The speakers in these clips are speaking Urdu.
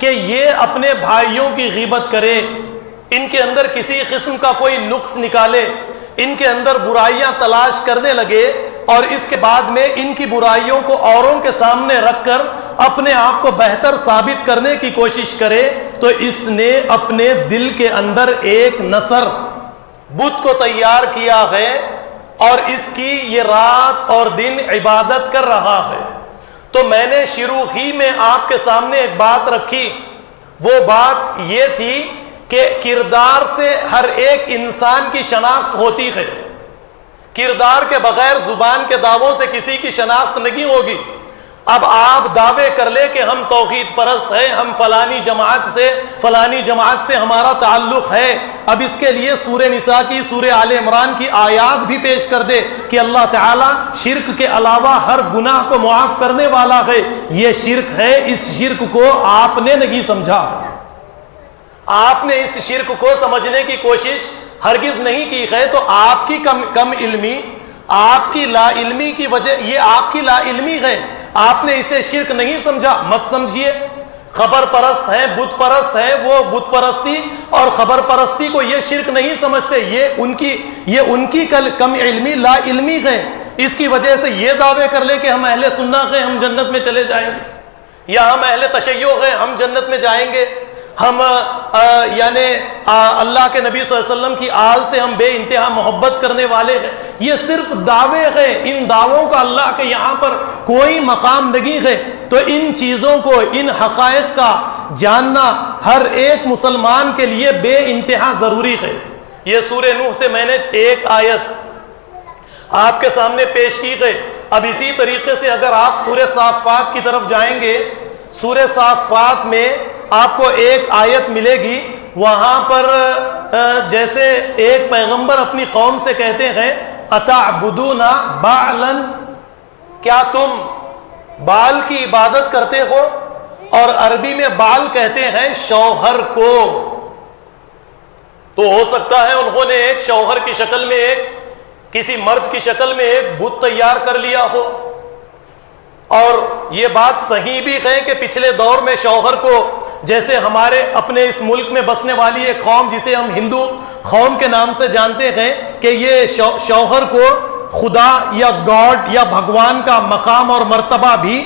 کہ یہ اپنے بھائیوں کی غیبت کرے، ان کے اندر کسی قسم کا کوئی نقص نکالے، ان کے اندر برائیاں تلاش کرنے لگے، اور اس کے بعد میں ان کی برائیوں کو اوروں کے سامنے رکھ کر اپنے آپ کو بہتر ثابت کرنے کی کوشش کرے، تو اس نے اپنے دل کے اندر ایک نثر بت کو تیار کیا ہے، اور اس کی یہ رات اور دن عبادت کر رہا ہے۔ تو میں نے شروع ہی میں آپ کے سامنے ایک بات رکھی، وہ بات یہ تھی کہ کردار سے ہر ایک انسان کی شناخت ہوتی ہے، کردار کے بغیر زبان کے دعووں سے کسی کی شناخت نہیں ہوگی۔ اب آپ دعوے کر لے کہ ہم توحید پرست ہیں، ہم فلانی جماعت سے ہمارا تعلق ہے، اب اس کے لیے سورہ نساء کی، سورہ آل عمران کی آیات بھی پیش کر دے کہ اللہ تعالیٰ شرک کے علاوہ ہر گناہ کو معاف کرنے والا ہے، یہ شرک ہے، اس شرک کو آپ نے نہیں سمجھا، آپ نے اس شرک کو سمجھنے کی کوشش ہرگز نہیں کی ہے، تو آپ کی کم علمی، آپ کی لا علمی کی وجہ، یہ آپ کی لا علمی ہے، آپ نے اسے شرک نہیں سمجھا، مت سمجھیے۔ خبر پرست ہیں، بت پرست ہیں، وہ بت پرستی اور خبر پرستی کو یہ شرک نہیں سمجھتے، یہ ان کی کم علمی، لا علمی ہے، اس کی وجہ سے یہ دعوے کر لے کہ ہم اہل سنت ہیں، ہم جنت میں چلے جائیں گے، یا ہم اہل تشیع ہیں، ہم جنت میں جائیں گے، ہم یعنی اللہ کے نبی صلی اللہ علیہ وسلم کی آل سے ہم بے انتہا محبت کرنے والے ہیں۔ یہ صرف دعوے ہیں، ان دعووں کا اللہ کے یہاں پر کوئی مقام نہیں ہے، تو ان چیزوں کو، ان حقائق کا جاننا ہر ایک مسلمان کے لیے بے انتہا ضروری ہے۔ یہ سورہ نوح سے میں نے ایک آیت آپ کے سامنے پیش کی ہے۔ اب اسی طریقے سے اگر آپ سورہ صافات کی طرف جائیں گے، سورہ صافات میں آپ کو ایک آیت ملے گی، وہاں پر جیسے ایک پیغمبر اپنی قوم سے کہتے ہیں اتعبدون بعلا، کیا تم بال کی عبادت کرتے ہو، اور عربی میں بال کہتے ہیں شوہر کو، تو ہو سکتا ہے انہوں نے ایک شوہر کی شکل میں، ایک کسی مرد کی شکل میں ایک بت تیار کر لیا ہو، اور یہ بات صحیح بھی ہے کہ پچھلے دور میں شوہر کو، جیسے ہمارے اپنے اس ملک میں بسنے والی ایک قوم جسے ہم ہندو قوم کے نام سے جانتے ہیں، کہ یہ شوہر کو خدا یا گاڈ یا بھگوان کا مقام اور مرتبہ بھی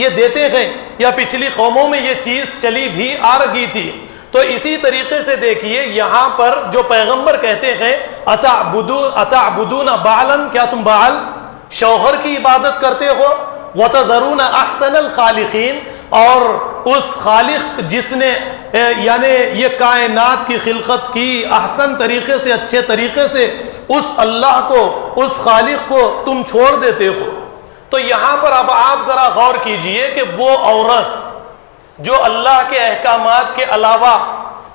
یہ دیتے ہیں، یا پچھلی قوموں میں یہ چیز چلی بھی آ رہی تھی۔ تو اسی طریقے سے دیکھیے یہاں پر جو پیغمبر کہتے ہیں اتعبدون بعلا، کیا تم بعل شوہر کی عبادت کرتے ہو، وَتَذَرُونَ أَحْسَنَ الْخَالِقِينَ، اور اس خالق جس نے یعنی یہ کائنات کی خلقت کی احسن طریقے سے، اچھے طریقے سے، اس اللہ کو، اس خالق کو تم چھوڑ دیتے ہو۔ تو یہاں پر اب آپ ذرا غور کیجئے کہ وہ عورت جو اللہ کے احکامات کے علاوہ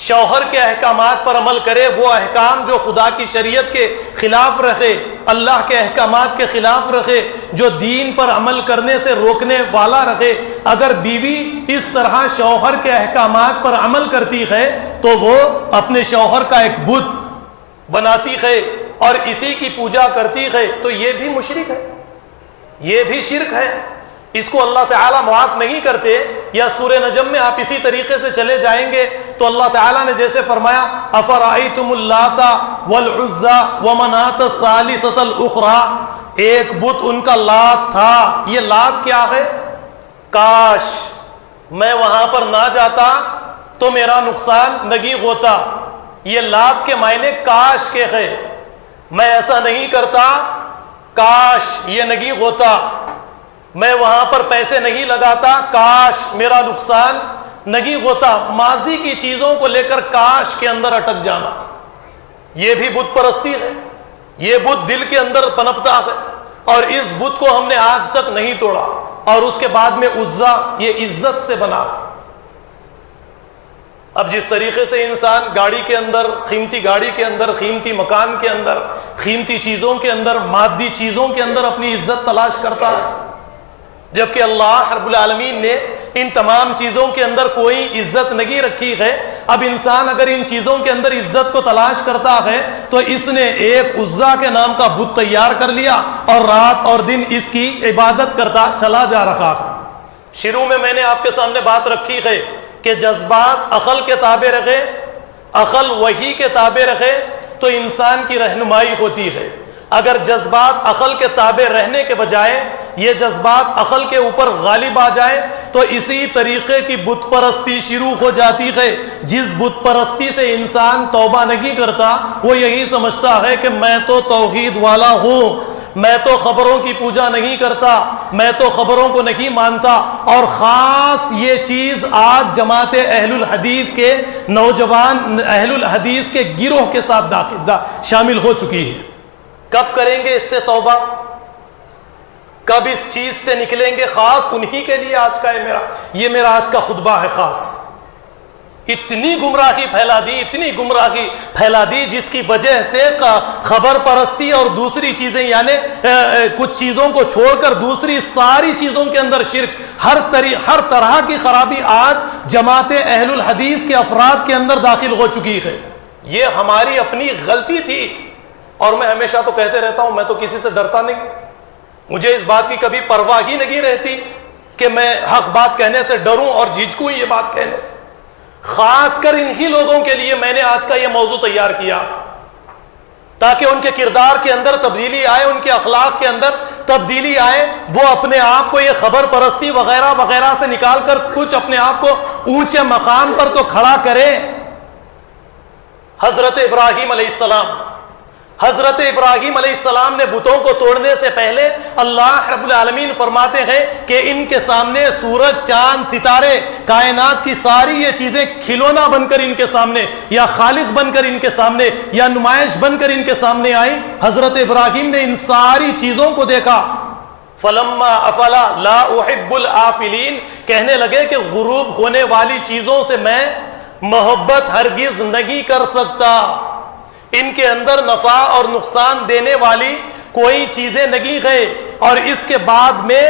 شوہر کے احکامات پر عمل کرے، وہ احکام جو خدا کی شریعت کے خلاف رکھے، اللہ کے احکامات کے خلاف رکھے، جو دین پر عمل کرنے سے روکنے والا رکھے، اگر بیوی اس طرح شوہر کے احکامات پر عمل کرتی ہے تو وہ اپنے شوہر کا ایک بت بناتی ہے اور اسی کی پوجا کرتی ہے، تو یہ بھی مشرک ہے، یہ بھی شرک ہے، اس کو اللہ تعالیٰ معاف نہیں کرتے۔ یا سورہ نجم میں آپ اسی طریقے سے چلے جائیں گے تو اللہ تعالیٰ نے جیسے فرمایا افرأیتم اللات والعزی ومناۃ الثالثۃ الاخری، ایک بت ان کا لات تھا۔ یہ لات کیا ہے؟ کاش میں وہاں پر نہ جاتا تو میرا نقصان نہیں ہوتا، یہ لات کے معنی کاش کے ہے، میں ایسا نہیں کرتا، کاش یہ نہیں ہوتا، میں وہاں پر پیسے نہیں لگاتا، کاش میرا نقصان نہیں ہوتا۔ ماضی کی چیزوں کو لے کر کاش کے اندر اٹک جانا، یہ بھی بت پرستی ہے، یہ بت دل کے اندر پنپتا ہے، اور اس بت کو ہم نے آج تک نہیں توڑا۔ اور اس کے بعد میں عزا، یہ عزت سے بنا۔ اب جس طریقے سے انسان گاڑی کے اندر، قیمتی گاڑی کے اندر، قیمتی مکان کے اندر، قیمتی چیزوں کے اندر، مادی چیزوں کے اندر اپنی عزت تلاش کرتا ہے، جبکہ اللہ رب العالمین نے ان تمام چیزوں کے اندر کوئی عزت نہیں رکھی ہے۔ اب انسان اگر ان چیزوں کے اندر عزت کو تلاش کرتا ہے تو اس نے ایک عزا کے نام کا بت تیار کر لیا اور رات اور دن اس کی عبادت کرتا چلا جا رہا ہے۔ شروع میں نے آپ کے سامنے بات رکھی ہے کہ جذبات عقل کے تابع رکھے، عقل وحی کے تابع رکھے تو انسان کی رہنمائی ہوتی ہے۔ اگر جذبات عقل کے تابع رہنے کے بجائے یہ جذبات عقل کے اوپر غالب آ جائے تو اسی طریقے کی بت پرستی شروع ہو جاتی ہے۔ جس بت پرستی سے انسان توبہ نہیں کرتا وہ یہی سمجھتا ہے کہ میں تو توحید والا ہوں، میں تو خبروں کی پوجا نہیں کرتا، میں تو خبروں کو نہیں مانتا۔ اور خاص یہ چیز آج جماعت اہل الحدیث کے نوجوان اہل الحدیث کے گروہ کے ساتھ شامل ہو چکی ہے۔ کب کریں گے اس سے توبہ؟ کب اس چیز سے نکلیں گے؟ خاص انہی کے لیے آج کا یہ میرا آج کا خطبہ ہے خاص۔ اتنی گمراہی پھیلا دی جس کی وجہ سے خبر پرستی اور دوسری چیزیں یعنی کچھ چیزوں کو چھوڑ کر دوسری ساری چیزوں کے اندر شرک، ہر طرح کی خرابی آج جماعت اہل الحدیث کے افراد کے اندر داخل ہو چکی ہے۔ یہ ہماری اپنی غلطی تھی، اور میں ہمیشہ تو کہتے رہتا ہوں میں تو کسی سے ڈرتا نہیں، مجھے اس بات کی کبھی پرواہ ہی نہیں رہتی کہ میں حق بات کہنے سے ڈروں اور جھجکوں یہ بات کہنے سے۔ خاص کر انہی لوگوں کے لیے میں نے آج کا یہ موضوع تیار کیا تاکہ ان کے کردار کے اندر تبدیلی آئے، ان کے اخلاق کے اندر تبدیلی آئے، وہ اپنے آپ کو یہ خبر پرستی وغیرہ وغیرہ سے نکال کر کچھ اپنے آپ کو اونچے مقام پر تو کھڑا کرے۔ حضرت ابراہیم علیہ السلام نے بتوں کو توڑنے سے پہلے اللہ رب العالمین فرماتے ہیں کہ ان کے سامنے سورج، چاند، ستارے، کائنات کی ساری یہ چیزیں کھلونا بن کر ان کے سامنے یا خالق بن کر ان کے سامنے یا نمائش بن کر ان کے سامنے آئی۔ حضرت ابراہیم نے ان ساری چیزوں کو دیکھا، فلما افلا لا احب الافلین، کہنے لگے کہ غروب ہونے والی چیزوں سے میں محبت ہرگز نہیں کر سکتا، ان کے اندر نفع اور نقصان دینے والی کوئی چیزیں نہیں ہے۔ اور اس کے بعد میں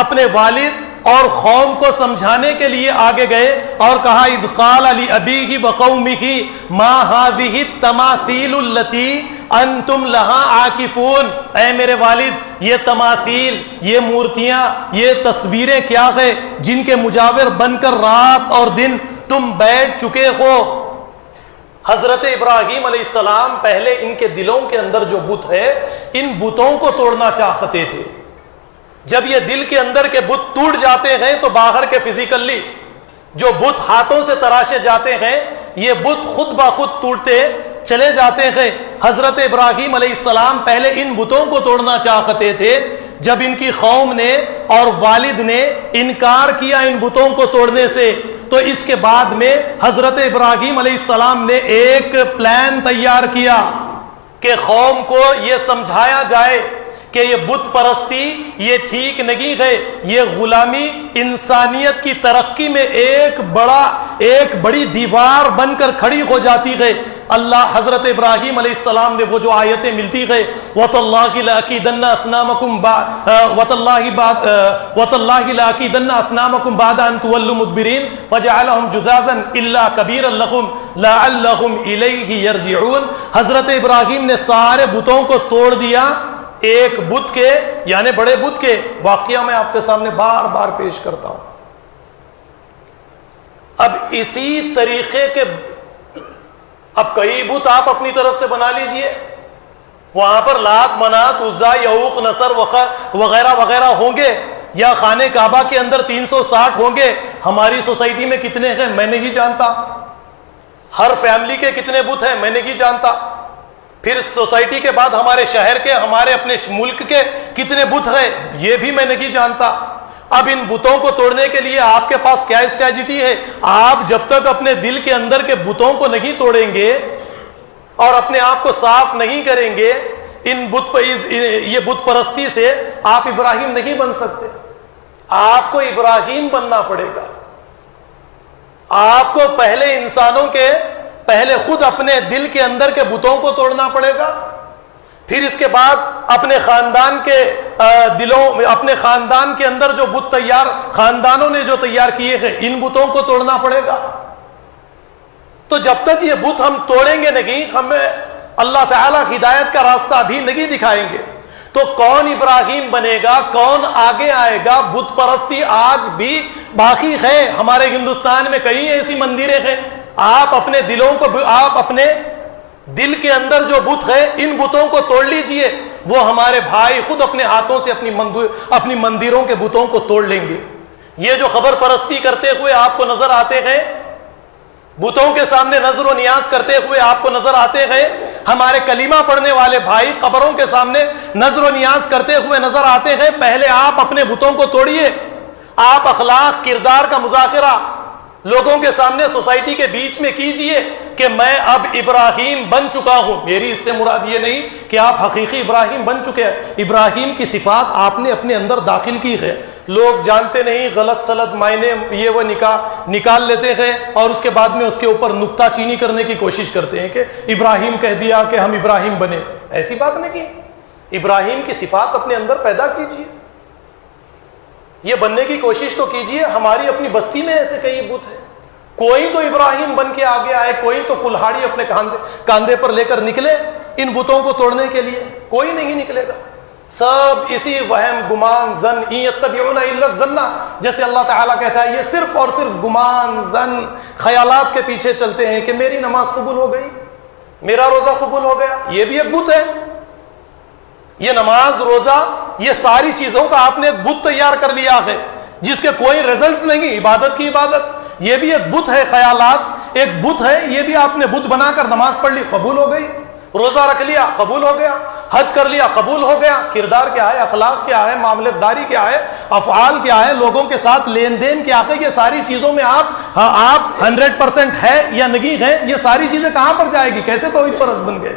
اپنے والد اور قوم کو سمجھانے کے لیے آگے گئے اور کہا اذ قال لأبیہ وقومہ ما هذه التماثیل التي انتم لها عاکفون، اے میرے والد یہ تماثیل، یہ مورتیاں، یہ تصویریں کیا ہے جن کے مجاور بن کر رات اور دن تم بیٹھ چکے ہو۔ حضرت ابراہیم علیہ السلام پہلے ان کے دلوں کے اندر جو بت ہے ان بتوں کو توڑنا چاہتے تھے۔ جب یہ دل کے اندر کے بت ٹوٹ جاتے ہیں تو باہر کے فزیکلی جو بت ہاتھوں سے تراشے جاتے ہیں یہ بت خود بخود ٹوٹتے چلے جاتے ہیں۔ حضرت ابراہیم علیہ السلام پہلے ان بتوں کو توڑنا چاہتے تھے، جب ان کی قوم نے اور والد نے انکار کیا ان بتوں کو توڑنے سے تو اس کے بعد میں حضرت ابراہیم علیہ السلام نے ایک پلان تیار کیا کہ قوم کو یہ سمجھایا جائے کہ یہ بت پرستی یہ ٹھیک نہیں ہے، یہ غلامی انسانیت کی ترقی میں ایک بڑی دیوار بن کر کھڑی ہو جاتی ہے۔ اللہ حضرت ابراہیم علیہ السلام نے وہ جو آیتیں ملتی ہے وَتَاللَّهِ لَأَكِيدَنَّ أَصْنَامَكُمْ بَعْدَ أَن تُوَلُّوا مُدْبِرِينَ فَجَعَلَهُمْ جُذَاذًا إِلَّا كَبِيرًا لَهُمْ لَعَلَّهُمْ إِلَيْهِ يَرْجِعُونَ۔ حضرت ابراہیم نے سارے بتوں کو توڑ دیا، ایک بت کے یعنی بڑے بت کے واقعہ میں آپ کے سامنے بار بار پیش کرتا ہوں۔ اب اسی طریقے کے اب کئی بت آپ اپنی طرف سے بنا لیجئے، وہاں پر لات، منات، عزا، یعوق، نصر وغیرہ وغیرہ ہوں گے، یا خانہ کعبہ کے اندر 360 ہوں گے۔ ہماری سوسائٹی میں کتنے ہیں میں نہیں جانتا، ہر فیملی کے کتنے بت ہیں میں نہیں جانتا، پھر سوسائٹی کے بعد ہمارے شہر کے، ہمارے اپنے ملک کے کتنے بت ہیں یہ بھی میں نہیں جانتا۔ اب ان بتوں کو توڑنے کے لیے آپ کے پاس کیا اسٹریٹجی ہے؟ آپ جب تک اپنے دل کے اندر کے بتوں کو نہیں توڑیں گے اور اپنے آپ کو صاف نہیں کریں گے یہ بت پرستی سے، آپ ابراہیم نہیں بن سکتے۔ آپ کو ابراہیم بننا پڑے گا۔ آپ کو پہلے خود اپنے دل کے اندر کے بتوں کو توڑنا پڑے گا، پھر اس کے بعد اپنے خاندان کے اپنے خاندان کے اندر جو بت خاندانوں نے جو تیار کیے ہیں ان بتوں کو توڑنا پڑے گا۔ تو جب تک یہ بت ہم توڑیں گے نہیں، ہمیں اللہ تعالیٰ ہدایت کا راستہ بھی نہیں دکھائیں گے۔ تو کون ابراہیم بنے گا؟ کون آگے آئے گا؟ بت پرستی آج بھی باقی ہے ہمارے ہندوستان میں، کئی ایسی مندریں ہیں. آپ اپنے دلوں کو، آپ اپنے دل کے اندر جو بت ہے ان بتوں کو توڑ لیجئے، وہ ہمارے بھائی خود اپنے ہاتھوں سے اپنی مندروں کے بتوں کو توڑ لیں گے. یہ جو خبر پرستی کرتے ہوئے آپ کو نظر آتے ہیں، بتوں کے سامنے نظر و نیاز کرتے ہوئے آپ کو نظر آتے ہیں، ہمارے کلمہ پڑھنے والے بھائی قبروں کے سامنے نظر و نیاز کرتے ہوئے نظر آتے ہیں، پہلے آپ اپنے بتوں کو توڑیے. آپ اخلاق کردار کا مذاکرہ لوگوں کے سامنے سوسائٹی کے بیچ میں کیجئے کہ میں اب ابراہیم بن چکا ہوں. میری اس سے مراد یہ نہیں کہ آپ حقیقی ابراہیم بن چکے ہیں، ابراہیم کی صفات آپ نے اپنے اندر داخل کی ہے. لوگ جانتے نہیں، غلط سلط معنی یہ وہ نکال لیتے ہیں اور اس کے بعد میں اس کے اوپر نکتہ چینی کرنے کی کوشش کرتے ہیں کہ ابراہیم کہہ دیا کہ ہم ابراہیم بنے. ایسی بات نہیں کی. ابراہیم کی صفات اپنے اندر پیدا کیجئے، یہ بننے کی کوشش تو کیجئے. ہماری اپنی بستی میں ایسے کئی بت ہیں، کوئی تو ابراہیم بن کے آگے آئے، کوئی تو کلہاڑی اپنے کاندھے پر لے کر نکلے ان بتوں کو توڑنے کے لیے. کوئی نہیں نکلے گا. سب اسی وہم گمان زن ان یتبعون الا الظن، جیسے اللہ تعالیٰ کہتا ہے یہ صرف اور صرف گمان زن خیالات کے پیچھے چلتے ہیں کہ میری نماز قبول ہو گئی، میرا روزہ قبول ہو گیا. یہ بھی ایک بت ہے. یہ نماز، روزہ، یہ ساری چیزوں کا آپ نے ایک بت تیار کر لیا ہے جس کے کوئی ریزلٹس نہیں. عبادت کی عبادت، یہ بھی ایک بت ہے. خیالات ایک بت ہے، یہ بھی آپ نے بت بنا کر نماز پڑھ لی، قبول ہو گئی. روزہ رکھ لیا، قبول ہو گیا. حج کر لیا، قبول ہو گیا. کردار کیا ہے، اخلاق کیا ہے، معاملت داری کیا ہے، افعال کیا ہے، لوگوں کے ساتھ لین دین کیا ہے، یہ ساری چیزوں میں آپ 100% ہے یا نہیں ہے، یہ ساری چیزیں کہاں پر جائے گی؟ کیسے توحید پرست بن گئے؟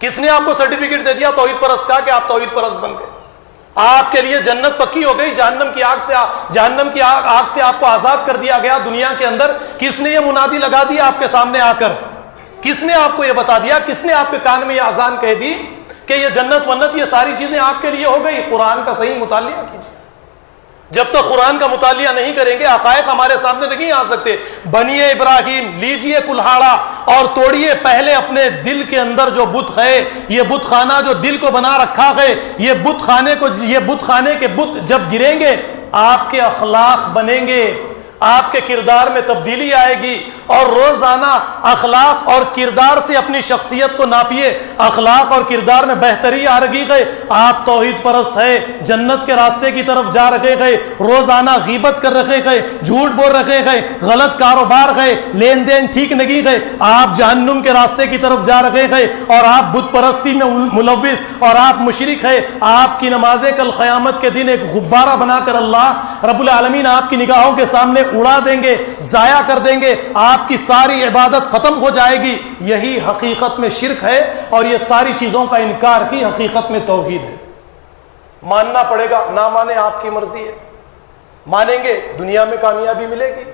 کس نے آپ کو سرٹیفکیٹ دے دیا توحید پرست کا کہ آپ توحید پرست بن گئے؟ آپ کے لیے جنت پکی ہو گئی، جہنم کی آگ سے آپ کو آزاد کر دیا گیا دنیا کے اندر. کس نے یہ منادی لگا دیا آپ کے سامنے آ کر؟ کس نے آپ کو یہ بتا دیا؟ کس نے آپ کے کان میں یہ اذان کہہ دی کہ یہ جنت ونت یہ ساری چیزیں آپ کے لیے ہو گئی؟ قرآن کا صحیح مطالعہ کیجیے. جب تک قرآن کا مطالعہ نہیں کریں گے حقائق ہمارے سامنے نہیں آ سکتے. بنیے ابراہیم، لیجئے کلہاڑا اور توڑیے پہلے اپنے دل کے اندر جو بت ہے. یہ بت خانہ جو دل کو بنا رکھا ہے، یہ بت خانے کے بت جب گریں گے آپ کے اخلاق بنیں گے، آپ کے کردار میں تبدیلی آئے گی. اور روزانہ اخلاق اور کردار سے اپنی شخصیت کو ناپیے. اخلاق اور کردار میں بہتری آ رہی ہے، آپ توحید پرست ہے، جنت کے راستے کی طرف جا رہے ہیں. روزانہ غیبت کر رہے ہیں، جھوٹ بول رہے ہیں، غلط کاروبار ہے، لین دین ٹھیک نہیں ہے، آپ جہنم کے راستے کی طرف جا رہے ہیں. اور آپ بت پرستی میں ملوث اور آپ مشرک ہے. آپ کی نمازیں کل قیامت کے دن ایک غبارہ بنا کر اللہ رب العالمین آپ کی نگاہوں کے سامنے اڑا دیں گے، ضائع کر دیں گے. آپ کی ساری عبادت ختم ہو جائے گی. یہی حقیقت میں شرک ہے اور یہ ساری چیزوں کا انکار کی حقیقت میں توحید ہے. ماننا پڑے گا، نہ مانے آپ کی مرضی ہے. مانیں گے دنیا میں کامیابی ملے گی.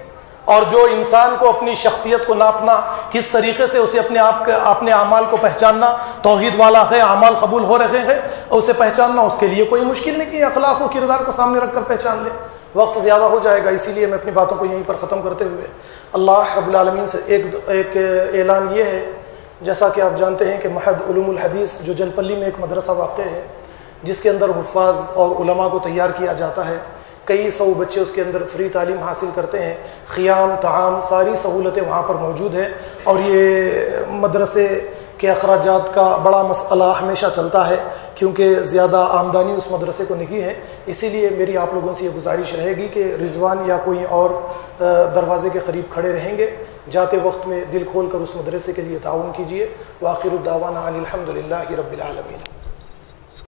اور جو انسان کو اپنی شخصیت کو ناپنا، کس طریقے سے اسے اپنے اعمال کو پہچاننا توحید والا ہے، اعمال قبول ہو رہے ہیں، اسے پہچاننا اس کے لیے کوئی مشکل نہیں کہ اخلاق و کردار کو سامنے رکھ کر پہچان لے. وقت زیادہ ہو جائے گا، اسی لیے میں اپنی باتوں کو یہیں پر ختم کرتے ہوئے اللہ رب العالمین سے ایک اعلان یہ ہے. جیسا کہ آپ جانتے ہیں کہ معہد علوم الحدیث جو جلپلی میں ایک مدرسہ واقع ہے جس کے اندر حفاظ اور علماء کو تیار کیا جاتا ہے. کئی سو بچے اس کے اندر فری تعلیم حاصل کرتے ہیں. قیام، طعام، ساری سہولتیں وہاں پر موجود ہیں. اور یہ مدرسے کے اخراجات کا بڑا مسئلہ ہمیشہ چلتا ہے کیونکہ زیادہ آمدنی اس مدرسے کو نہیں ہے. اسی لیے میری آپ لوگوں سے یہ گزارش رہے گی کہ رضوان یا کوئی اور دروازے کے قریب کھڑے رہیں گے، جاتے وقت میں دل کھول کر اس مدرسے کے لیے تعاون کیجیے. وآخر الدعوانا ان الحمد للہ رب العالمین.